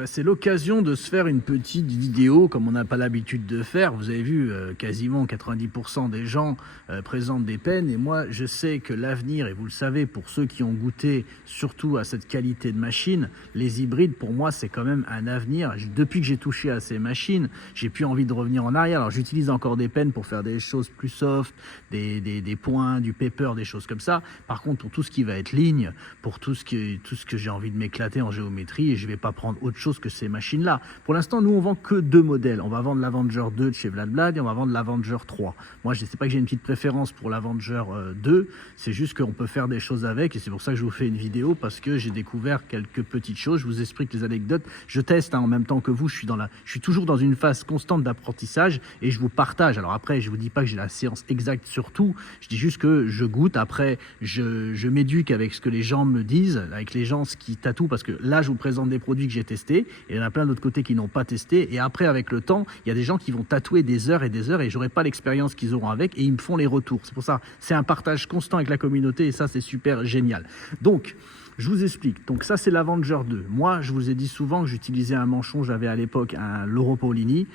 bah, c'est l'occasion de se faire une petite vidéo comme on n'a pas l'habitude de faire. Vous avez vu, quasiment 90% des gens présentent des peines. Et moi, je sais que l'avenir, et vous le savez, pour ceux qui ont goûté surtout à cette qualité de machine, les hybrides, pour moi, c'est quand même un avenir. Depuis que j'ai touché à ces machines, j'ai plus envie de revenir en arrière. Alors, j'utilise encore des pennes pour faire des choses plus soft, des points, du paper, des choses comme ça. Par contre, pour tout ce qui va être ligne, pour tout ce que j'ai envie de m'éclater en géométrie, je ne vais pas prendre autre chose que ces machines-là. Pour l'instant, nous, on vend que deux modèles. On va vendre l'Avenger 2 de chez VladVlad et on va vendre l'Avenger 3. Moi, je ne sais pas que j'ai une petite préférence pour l'Avenger 2, c'est juste qu'on peut faire des choses avec et c'est pour ça que je vous fais une vidéo parce que j'ai découvert quelques petites choses. Je vous explique les anecdotes. Je teste en même temps que vous. Je suis toujours dans une phase constante d'apprentissage et je vous partage. Alors après, je ne vous dis pas que j'ai la science exacte sur tout. Je dis juste que je goûte. Après, je m'éduque avec ce que les gens me disent, avec les gens qui tatouent parce que là, je vous présente des produits que j'ai testés et il y en a plein d'autres côtés qui n'ont pas testé. Et après, avec le temps, il y a des gens qui vont tatouer des heures et j'aurai pas l'expérience qu'ils auront avec et ils me font les retours. C'est pour ça, c'est un partage constant avec la communauté et ça, c'est super génial. Donc, je vous explique. Donc ça, c'est l'Avenger 2. Moi, je vous ai dit souvent que j'utilisais un manchon. J'avais à l'époque un Loro Paulini.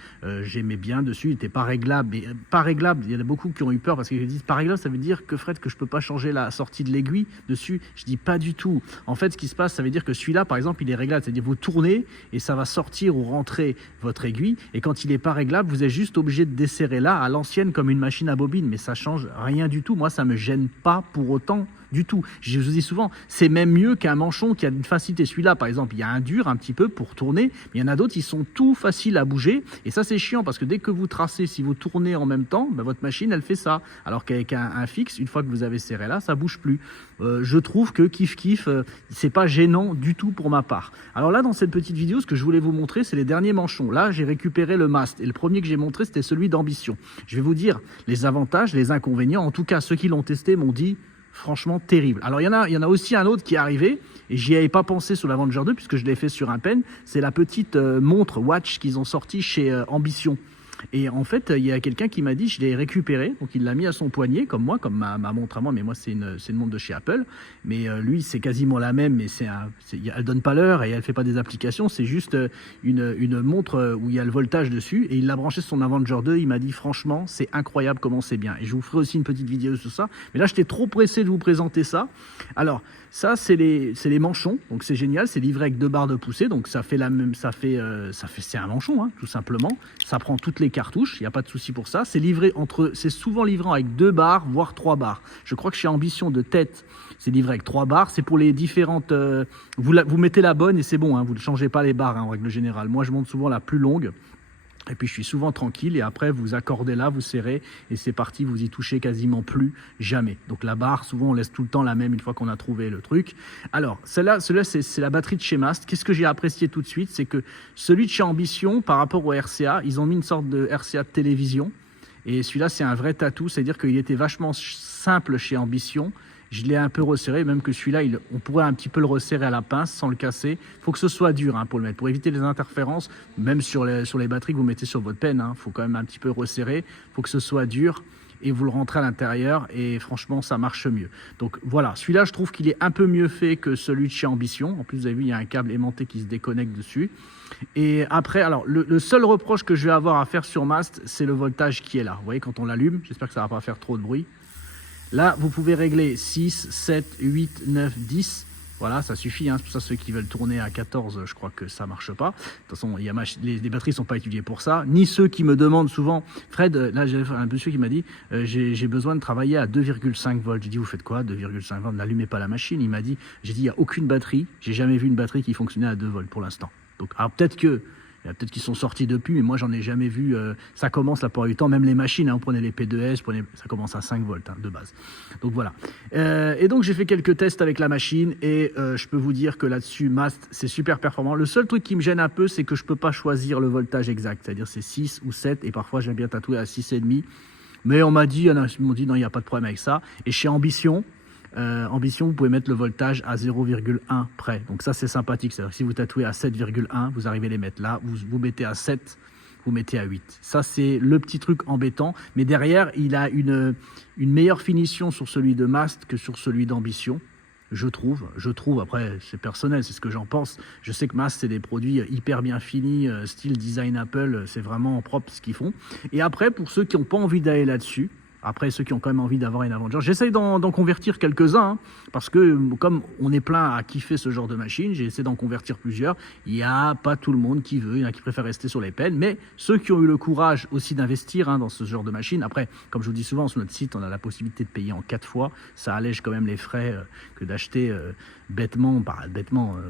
J'aimais bien dessus. Il n'était pas réglable. Mais pas réglable, il y en a beaucoup qui ont eu peur parce qu'ils disent pas réglable, ça veut dire que Fred, que je peux pas changer la sortie de l'aiguille dessus. Je dis pas du tout. En fait, ce qui se passe, ça veut dire que celui-là, par exemple, il est réglable. C'est-à-dire vous tournez et ça va sortir ou rentrer votre aiguille. Et quand il n'est pas réglable, vous êtes juste obligé de desserrer là à l'ancienne comme une machine à bobine. Mais ça change rien du tout. Moi, ça me gêne pas pour autant du tout. Je vous dis souvent, c'est même mieux qu'un manchon qui a une facilité. Celui-là, par exemple, il y a un dur un petit peu pour tourner, mais il y en a d'autres, ils sont tout faciles à bouger. Et ça, c'est chiant parce que dès que vous tracez, si vous tournez en même temps, ben, votre machine, elle fait ça. Alors qu'avec un fixe, une fois que vous avez serré là, ça bouge plus. Je trouve que kiff, c'est pas gênant du tout pour ma part. Alors là, dans cette petite vidéo, ce que je voulais vous montrer, c'est les derniers manchons. Là, j'ai récupéré le mast. Et le premier que j'ai montré, c'était celui d'Ambition. Je vais vous dire les avantages, les inconvénients. En tout cas, ceux qui l'ont testé m'ont dit franchement terrible. Alors il y en a aussi un autre qui est arrivé et j'y avais pas pensé sur l'Avenger 2 puisque je l'ai fait sur un pen. C'est la petite montre watch qu'ils ont sorti chez Ambition. Et en fait, il y a quelqu'un qui m'a dit, je l'ai récupéré, donc il l'a mis à son poignet, comme moi, comme ma montre à moi, mais moi c'est une montre de chez Apple. Mais lui, c'est quasiment la même, mais elle donne pas l'heure et elle fait pas des applications, c'est juste une montre où il y a le voltage dessus. Et il l'a branché sur son Avenger 2, il m'a dit, franchement, c'est incroyable comment c'est bien. Et je vous ferai aussi une petite vidéo sur ça. Mais là, j'étais trop pressé de vous présenter ça. Alors, ça, c'est les manchons, donc c'est génial, c'est livré avec 2 barres de poussée, donc ça fait c'est un manchon, hein, tout simplement. Ça prend toutes les cartouches, il n'y a pas de souci pour ça. C'est souvent livré avec 2 barres, voire 3 barres. Je crois que chez Ambition de tête, c'est livré avec 3 barres. C'est pour les différentes. Vous mettez la bonne et c'est bon, hein, vous ne changez pas les barres hein, en règle générale. Moi, je monte souvent la plus longue. Et puis je suis souvent tranquille et après vous accordez là, vous serrez et c'est parti, vous y touchez quasiment plus jamais. Donc la barre, souvent on laisse tout le temps la même une fois qu'on a trouvé le truc. Alors celle-là c'est la batterie de chez Mast. Qu'est-ce que j'ai apprécié tout de suite, c'est que celui de chez Ambition par rapport au RCA, ils ont mis une sorte de RCA de télévision et celui-là c'est un vrai tatou, c'est-à-dire qu'il était vachement simple chez Ambition. Je l'ai un peu resserré, même que celui-là, on pourrait un petit peu le resserrer à la pince sans le casser. Il faut que ce soit dur hein, pour le mettre. Pour éviter les interférences, même sur les batteries que vous mettez sur votre pen, il faut quand même un petit peu resserrer. Il faut que ce soit dur et vous le rentrez à l'intérieur et franchement, ça marche mieux. Donc voilà, celui-là, je trouve qu'il est un peu mieux fait que celui de chez Ambition. En plus, vous avez vu, il y a un câble aimanté qui se déconnecte dessus. Et après, alors, le seul reproche que je vais avoir à faire sur Mast, c'est le voltage qui est là. Vous voyez, quand on l'allume, j'espère que ça ne va pas faire trop de bruit. Là, vous pouvez régler 6, 7, 8, 9, 10. Voilà, ça suffit. Hein. C'est pour ça ceux qui veulent tourner à 14, je crois que ça ne marche pas. De toute façon, les batteries ne sont pas étudiées pour ça. Ni ceux qui me demandent souvent, Fred, là j'ai un monsieur qui m'a dit, j'ai besoin de travailler à 2,5 volts. J'ai dit, vous faites quoi 2,5 volts, n'allumez pas la machine. Il m'a dit, j'ai dit, il n'y a aucune batterie. J'ai jamais vu une batterie qui fonctionnait à 2 volts pour l'instant. Donc, alors peut-être que... Il y a peut-être qu'ils sont sortis depuis, mais moi, j'en ai jamais vu. Ça commence la plupart du temps, même les machines, hein, on prenait les P2S, ça commence à 5 volts hein, de base. Donc voilà. Et donc, j'ai fait quelques tests avec la machine et je peux vous dire que là-dessus, Mast, c'est super performant. Le seul truc qui me gêne un peu, c'est que je ne peux pas choisir le voltage exact. C'est-à-dire, c'est 6 ou 7 et parfois, j'aime bien tatouer à 6,5. Mais on m'a dit, ils m'ont dit, non, il n'y a pas de problème avec ça. Et chez Ambition, vous pouvez mettre le voltage à 0,1 près. Donc ça, c'est sympathique. C'est-à-dire que si vous tatouez à 7,1, vous arrivez à les mettre là. Vous mettez à 7, vous mettez à 8. Ça, c'est le petit truc embêtant. Mais derrière, il a une meilleure finition sur celui de Mast que sur celui d'Ambition. je trouve, après c'est personnel, c'est ce que j'en pense. Je sais que Mast, c'est des produits hyper bien finis, style design Apple, c'est vraiment propre ce qu'ils font. Et après, pour ceux qui n'ont pas envie d'aller là-dessus, après ceux qui ont quand même envie d'avoir une Avenger, j'essaye d'en convertir quelques-uns, hein, parce que comme on est plein à kiffer ce genre de machine, j'ai essayé d'en convertir plusieurs. Il n'y a pas tout le monde qui veut, il y en a qui préfèrent rester sur les pennes, mais ceux qui ont eu le courage aussi d'investir, hein, dans ce genre de machine, après, comme je vous dis souvent, sur notre site, on a la possibilité de payer en 4 fois, ça allège quand même les frais que d'acheter bêtement,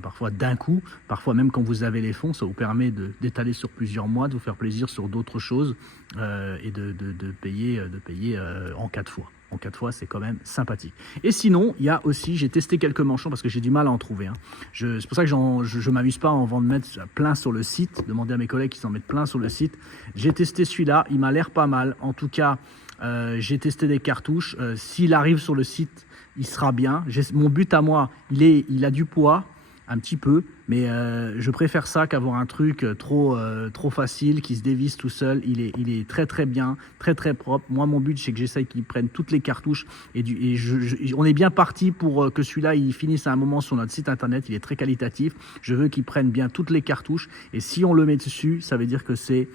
parfois d'un coup, parfois même quand vous avez les fonds, ça vous permet d'étaler sur plusieurs mois, de vous faire plaisir sur d'autres choses et de payer en 4 fois. En 4 fois, c'est quand même sympathique. Et sinon, il y a aussi, j'ai testé quelques manchons parce que j'ai du mal à en trouver. Hein. C'est pour ça que je ne m'amuse pas à en vendre mettre plein sur le site, demander à mes collègues qui s'en mettent plein sur le site. J'ai testé celui-là, il m'a l'air pas mal. En tout cas, j'ai testé des cartouches. S'il arrive sur le site, il sera bien. Mon but à moi, il a du poids, un petit peu, mais je préfère ça qu'avoir un truc trop facile, qui se dévisse tout seul. Il est très très bien, très très propre. Moi, mon but, c'est que j'essaye qu'il prenne toutes les cartouches. On est bien parti pour que celui-là, il finisse à un moment sur notre site internet. Il est très qualitatif. Je veux qu'il prenne bien toutes les cartouches. Et si on le met dessus, ça veut dire que c'est...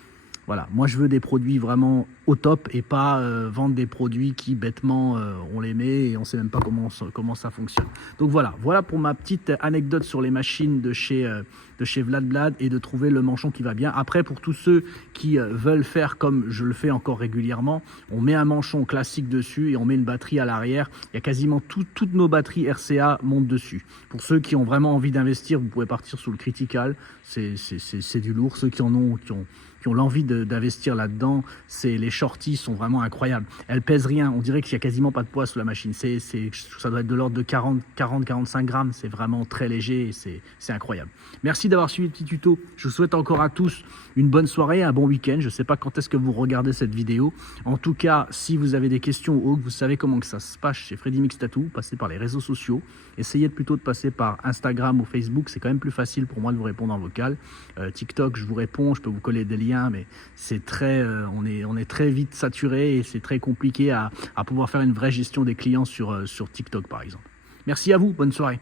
Voilà, moi je veux des produits vraiment au top et pas vendre des produits qui bêtement on les met et on ne sait même pas comment ça fonctionne. Donc voilà pour ma petite anecdote sur les machines de chez Vladblad et de trouver le manchon qui va bien. Après, pour tous ceux qui veulent faire comme je le fais encore régulièrement, on met un manchon classique dessus et on met une batterie à l'arrière. Il y a quasiment toutes nos batteries RCA montent dessus. Pour ceux qui ont vraiment envie d'investir, vous pouvez partir sous le critical, c'est du lourd. Ceux qui ont l'envie d'investir là-dedans, les shorties sont vraiment incroyables. Elles pèsent rien, on dirait qu'il n'y a quasiment pas de poids sous la machine. Ça doit être de l'ordre de 40-45 grammes, c'est vraiment très léger et c'est incroyable. Merci d'avoir suivi le petit tuto. Je vous souhaite encore à tous une bonne soirée, un bon week-end. Je ne sais pas quand est-ce que vous regardez cette vidéo. En tout cas, si vous avez des questions ou que vous savez comment que ça se passe chez Freddy Mix Tattoo, passez par les réseaux sociaux. Essayez plutôt de passer par Instagram ou Facebook, c'est quand même plus facile pour moi de vous répondre en vocal. TikTok, je vous réponds, je peux vous coller des liens, mais c'est on est très vite saturé et c'est très compliqué à pouvoir faire une vraie gestion des clients sur TikTok par exemple. Merci à vous, bonne soirée.